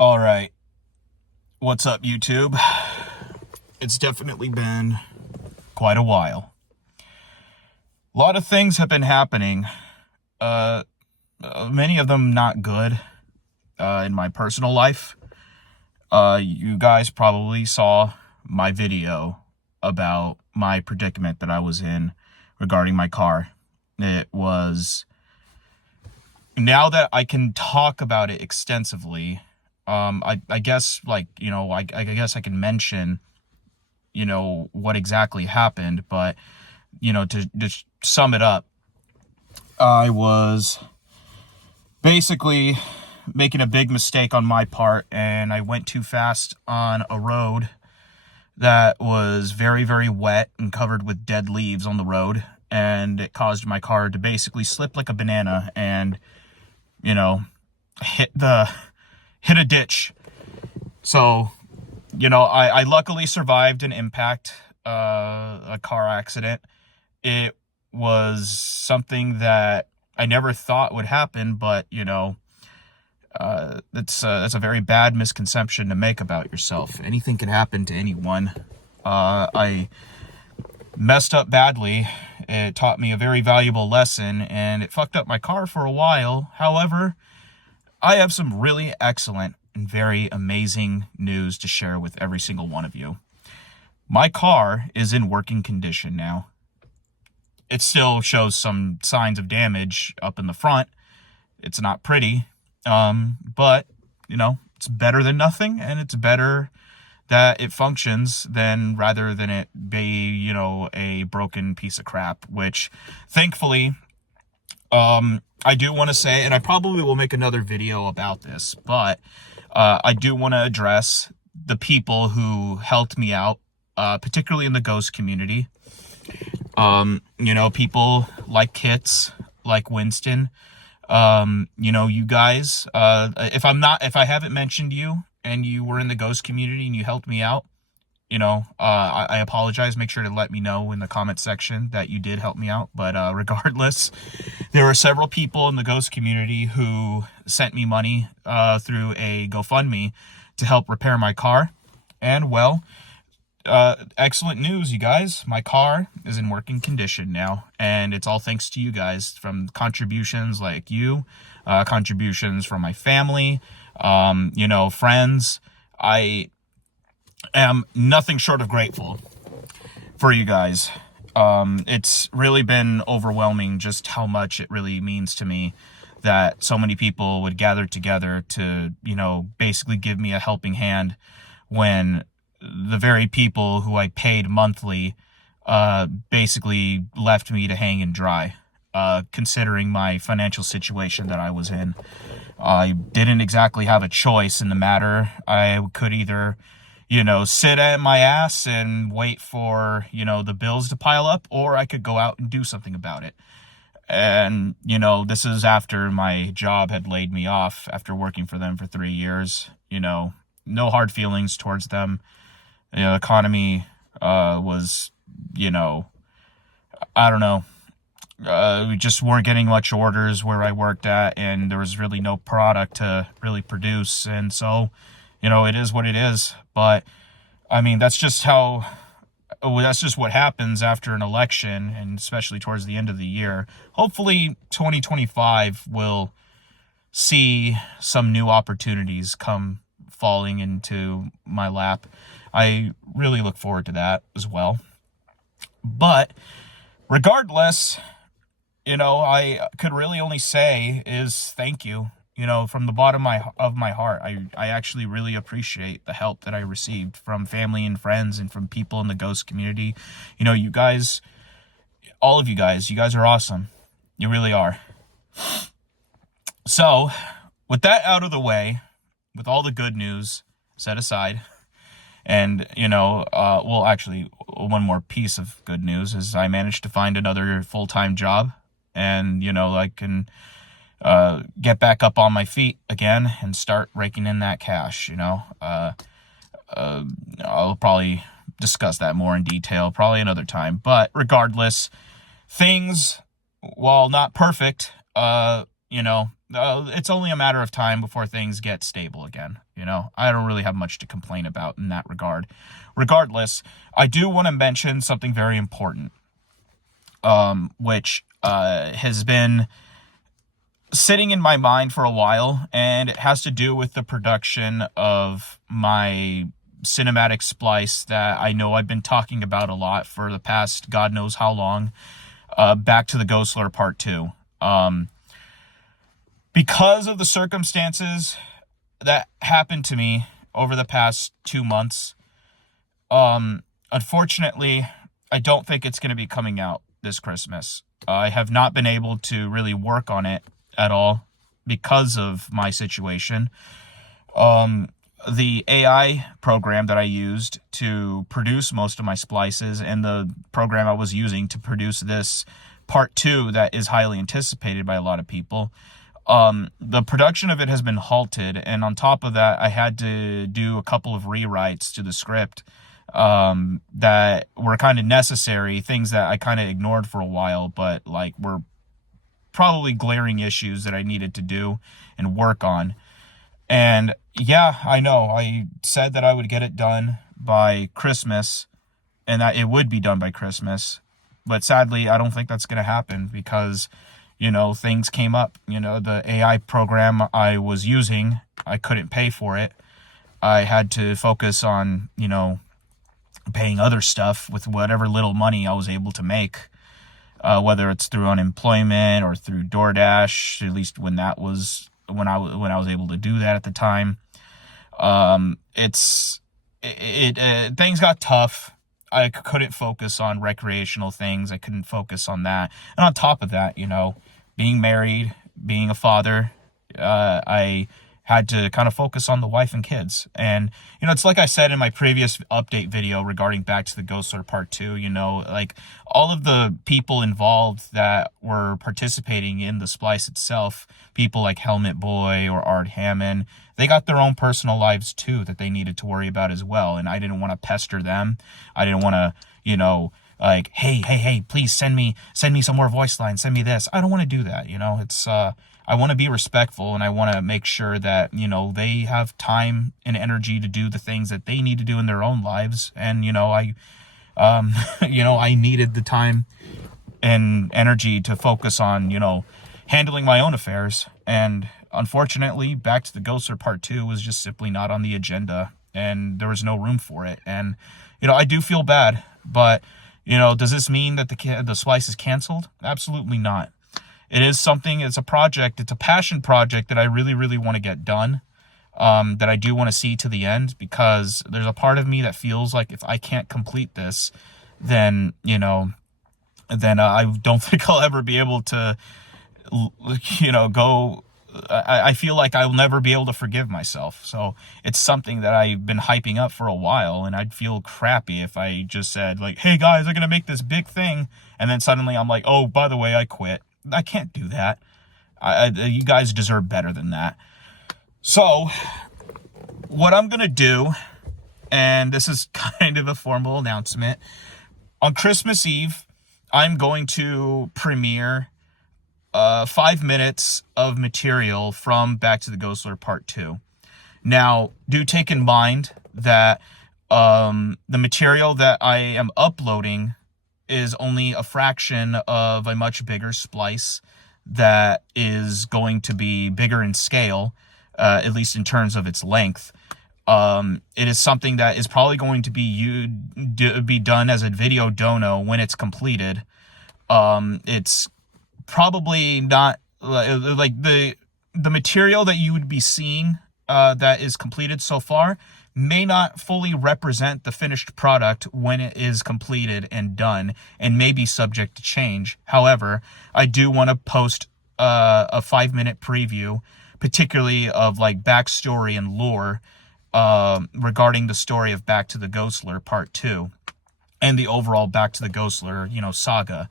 All right. What's up, YouTube? It's definitely been quite a while. A lot of things have been happening. Uh, Many of them not good in my personal life. You guys probably saw my video about my predicament that I was in regarding my car. It was... Now that I can talk about it extensively, I guess, I guess I can mention, what exactly happened, but, to just sum it up, I was basically making a big mistake on my part, and I went too fast on a road that was very, very wet and covered with dead leaves on the road, and it caused my car to basically slip like a banana and, hit a ditch. So, I luckily survived an impact, a car accident. It was something that I never thought would happen, but, that's a very bad misconception to make about yourself. Anything can happen to anyone. I messed up badly. It taught me a very valuable lesson, and it fucked up my car for a while. However, I have some really excellent and very amazing news to share with every single one of you. My car is in working condition now. It still shows some signs of damage up in the front. It's not pretty, but, it's better than nothing, and it's better that it functions rather than it be, a broken piece of crap, which thankfully, I do want to say, and I probably will make another video about this, but I do want to address the people who helped me out, particularly in the ghost community. People like Kits, like Winston, you guys, if I haven't mentioned you and you were in the ghost community and you helped me out, I apologize. Make sure to let me know in the comment section that you did help me out. But regardless, there were several people in the ghost community who sent me money through a GoFundMe to help repair my car. And, well, excellent news, you guys. My car is in working condition now, and it's all thanks to you guys, from contributions like you, contributions from my family, friends. I am nothing short of grateful for you guys. It's really been overwhelming just how much it really means to me that so many people would gather together to, basically give me a helping hand when the very people who I paid monthly basically left me to hang and dry, considering my financial situation that I was in. I didn't exactly have a choice in the matter. I could either, sit at my ass and wait for, the bills to pile up, or I could go out and do something about it. And, this is after my job had laid me off after working for them for 3 years. No hard feelings towards them. The economy was, I don't know. We just weren't getting much orders where I worked at, and there was really no product to really produce. And so, it is what it is. But, I mean, that's just what happens after an election, and especially towards the end of the year. Hopefully, 2025 will see some new opportunities come falling into my lap. I really look forward to that as well. But regardless, I could really only say is thank you. From the bottom of my heart, I actually really appreciate the help that I received from family and friends and from people in the ghost community. You guys, all of you guys are awesome. You really are. So, with that out of the way, with all the good news set aside, and, actually, one more piece of good news is I managed to find another full-time job, and, I can get back up on my feet again and start raking in that cash. I'll probably discuss that more in detail probably another time. But regardless, things, while not perfect, it's only a matter of time before things get stable again. I don't really have much to complain about in that regard. Regardless, I do want to mention something very important, which has been sitting in my mind for a while, and it has to do with the production of my cinematic splice that I know I've been talking about a lot for the past God knows how long, Back to the Ghostler Part 2. Because of the circumstances that happened to me over the past 2 months, unfortunately, I don't think it's going to be coming out this Christmas. I have not been able to really work on it at all because of my situation. The AI program that I used to produce most of my splices, and the program I was using to produce this part 2 that is highly anticipated by a lot of people, the production of it has been halted. And on top of that, I had to do a couple of rewrites to the script that were kind of necessary, things that I kind of ignored for a while, but like were probably glaring issues that I needed to do and work on. And yeah, I know I said that I would get it done by Christmas and that it would be done by Christmas, but sadly I don't think that's going to happen because things came up. The AI program I was using, I couldn't pay for it. I had to focus on paying other stuff with whatever little money I was able to make, whether it's through unemployment or through DoorDash, at least when I was able to do that at the time. Things got tough. I couldn't focus on recreational things. I couldn't focus on that. And on top of that, being married, being a father, I had to kind of focus on the wife and kids. And, it's like I said in my previous update video regarding Back to the Ghostler Part 2, like all of the people involved that were participating in the splice itself, people like Helmet Boy or Art Hammond, they got their own personal lives too that they needed to worry about as well. And I didn't want to pester them. I didn't want to, like, hey, please send me some more voice lines. Send me this. I don't want to do that. It's, I want to be respectful, and I want to make sure that, they have time and energy to do the things that they need to do in their own lives. And, I needed the time and energy to focus on, handling my own affairs. And unfortunately, Back to the Ghostler Part 2 was just simply not on the agenda, and there was no room for it. And, I do feel bad, but, does this mean that the splice is canceled? Absolutely not. It is something, it's a project, it's a passion project that I really, really want to get done, that I do want to see to the end, because there's a part of me that feels like if I can't complete this, then I don't think I'll ever be able to, go. I feel like I'll never be able to forgive myself. So it's something that I've been hyping up for a while, and I'd feel crappy if I just said, like, hey guys, I'm going to make this big thing, and then suddenly I'm like, oh, by the way, I quit. I can't do that. You guys deserve better than that. So what I'm going to do, and this is kind of a formal announcement, on Christmas Eve, I'm going to premiere 5 minutes of material from Back to the Ghostler Part 2. Now, do take in mind that the material that I am uploading is only a fraction of a much bigger splice that is going to be bigger in scale, at least in terms of its length. It is something that is probably going to be done as a video dono when it's completed. It's probably not like the material that you would be seeing that is completed so far may not fully represent the finished product when it is completed and done, and may be subject to change. However, I do want to post a 5-minute preview, particularly of like backstory and lore regarding the story of Back to the Ghostler Part 2 and the overall Back to the Ghostler, saga,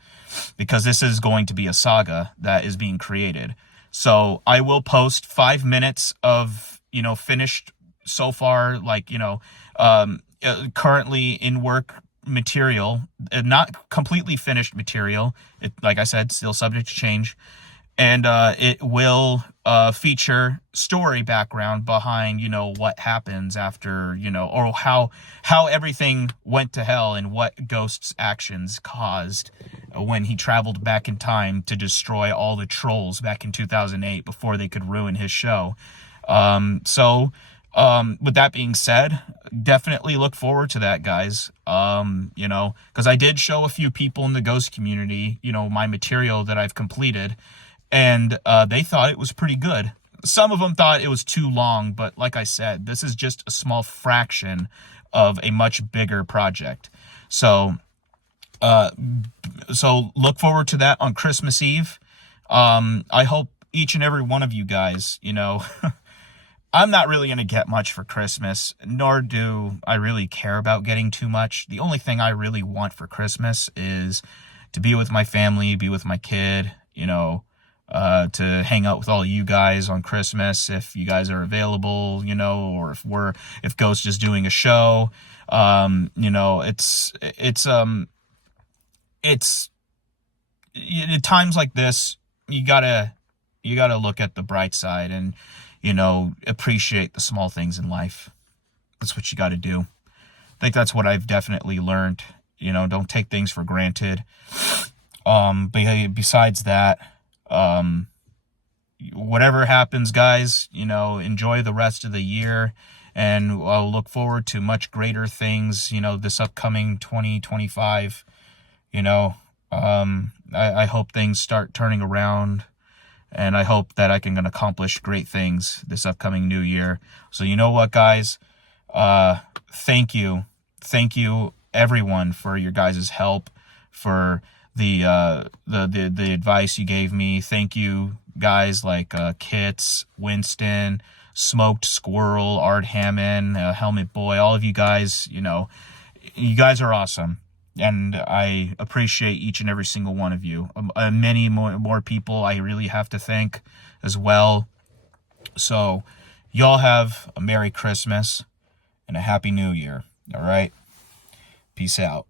because this is going to be a saga that is being created. So I will post 5 minutes of, finished so far, like, currently in work material, not completely finished material. It, like I said, still subject to change. and it will feature story background behind, what happens after, or how everything went to hell and what Ghost's actions caused when he traveled back in time to destroy all the trolls back in 2008 before they could ruin his show. With that being said, definitely look forward to that, guys. Because I did show a few people in the ghost community, my material that I've completed, and they thought it was pretty good. Some of them thought it was too long, but like I said, this is just a small fraction of a much bigger project. So, look forward to that on Christmas Eve. I hope each and every one of you guys, I'm not really going to get much for Christmas, nor do I really care about getting too much. The only thing I really want for Christmas is to be with my family, be with my kid, to hang out with all you guys on Christmas if you guys are available, or if Ghost is doing a show. It's at times like this, you gotta look at the bright side and, appreciate the small things in life. That's what you gotta do. I think that's what I've definitely learned. Don't take things for granted. But besides that, whatever happens, guys, enjoy the rest of the year, and I'll look forward to much greater things, this upcoming 2025. I hope things start turning around, and I hope that I can accomplish great things this upcoming new year. So you know what, guys? Thank you everyone for your guys' help, for the advice you gave me. Thank you guys like Kits, Winston, Smoked Squirrel, Art Hammond, Helmet Boy, all of you guys. You guys are awesome, and I appreciate each and every single one of you. Many more people I really have to thank as well. So y'all have a Merry Christmas and a Happy New Year. All right, peace out.